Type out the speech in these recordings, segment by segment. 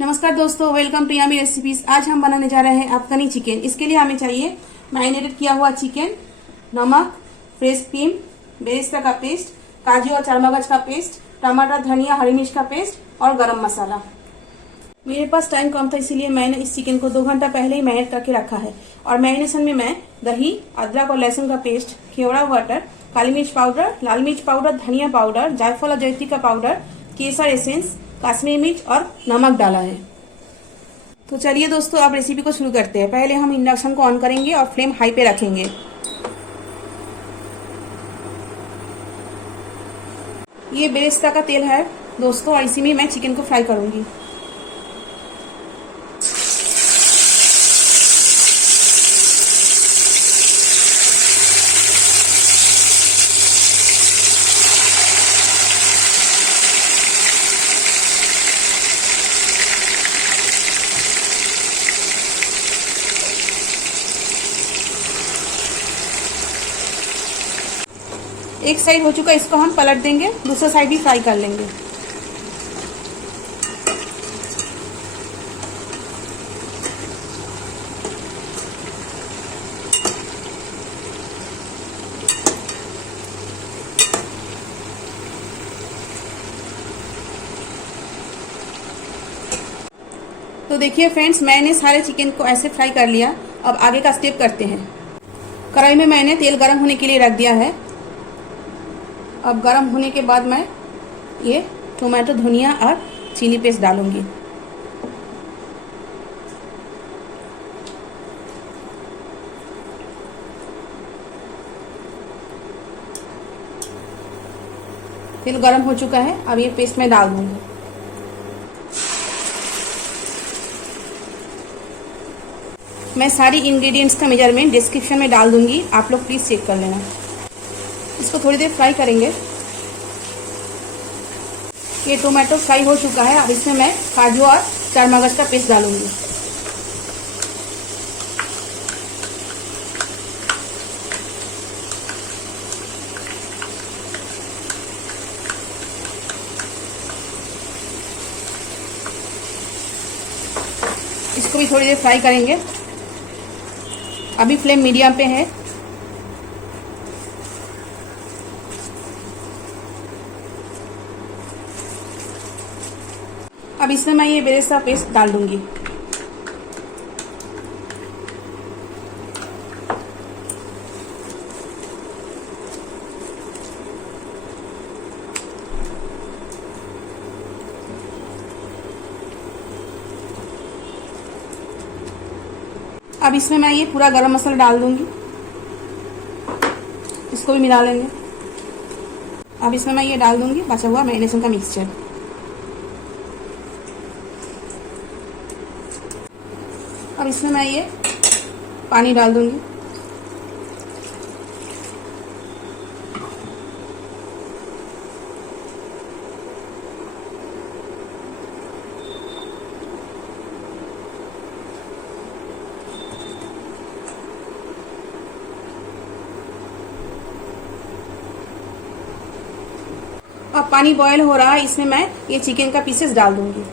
नमस्कार दोस्तों, welcome to yam recipes. आज हम बनाने जा रहे हैं अफगानी चिकन। इसके लिए हमें चाहिए मैरिनेटेड किया हुआ चिकन, नमक, फ्रेश क्रीम, बेरेस्ता का पेस्ट, काजू और चारमगज का पेस्ट, टमाटर, धनिया, हरी मिर्च का पेस्ट और गरम मसाला। मेरे पास टाइम कम था, इसीलिए मैंने इस चिकन को 2 घंटा पहले ही मैरिनेट करके रखा है। और मैरिनेशन में मैं दही, अदरक और लहसुन का पेस्ट, केवड़ा वाटर, काली मिर्च पाउडर, लाल मिर्च पाउडर, धनिया पाउडर, जायफल और जैत्री का पाउडर, केसर एसेंस, कश्मीरी मिर्च और नमक डाला है। तो चलिए दोस्तों, अब रेसिपी को शुरू करते हैं। पहले हम इंडक्शन को ऑन करेंगे और फ्लेम हाई पे रखेंगे। ये बेरेस्ता का तेल है दोस्तों, और इसी में मैं चिकन को फ्राई करूंगी। एक साइड हो चुका, इसको हम पलट देंगे, दूसरा साइड भी फ्राई कर लेंगे। तो देखिए फ्रेंड्स, मैंने सारे चिकन को ऐसे फ्राई कर लिया। अब आगे का स्टेप करते हैं। कढ़ाई में मैंने तेल गर्म होने के लिए रख दिया है। अब गर्म होने के बाद मैं ये टोमेटो, धनिया और चिली पेस्ट डालूंगी। तेल गर्म हो चुका है, अब ये पेस्ट मैं डाल दूंगी। मैं सारी इंग्रेडिएंट्स का मेजरमेंट डिस्क्रिप्शन में डाल दूंगी, आप लोग प्लीज चेक कर लेना। इसको थोड़ी देर फ्राई करेंगे। ये टोमेटो फ्राई हो चुका है। अब इसमें मैं काजू और चारमगज का पेस्ट डालूंगी। इसको भी थोड़ी देर फ्राई करेंगे। अभी फ्लेम मीडियम पे है। अब इसमें मैं ये बेरेस्ता पेस्ट डाल दूंगी। अब इसमें मैं ये पूरा गरम मसाला डाल दूंगी, इसको भी मिला लेंगे। अब इसमें मैं ये डाल दूंगी बचा हुआ मैरिनेशन का मिक्सचर। अब इसमें मैं ये पानी डाल दूंगी। अब पानी बॉयल हो रहा है, इसमें मैं ये चिकन का पीसेस डाल दूंगी।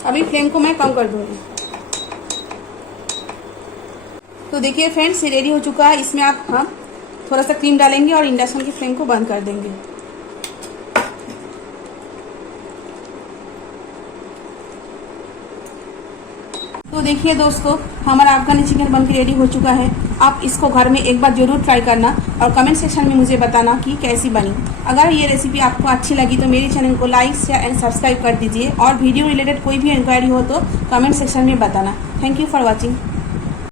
अभी फ्लेम को मैं कम कर दूंगी। तो देखिए फ्रेंड्स, ये रेडी हो चुका है। इसमें आप हम थोड़ा सा क्रीम डालेंगे और इंडक्शन की फ्लेम को बंद कर देंगे। तो देखिए दोस्तों, हमारा अफगानी चिकन बनकर रेडी हो चुका है। आप इसको घर में एक बार जरूर ट्राई करना और कमेंट सेक्शन में मुझे बताना कि कैसी बनी। अगर ये रेसिपी आपको अच्छी लगी तो मेरे चैनल को लाइक, शेयर एंड सब्सक्राइब कर दीजिए। और वीडियो रिलेटेड कोई भी इंक्वायरी हो तो कमेंट सेक्शन में बताना। Thank you for watching.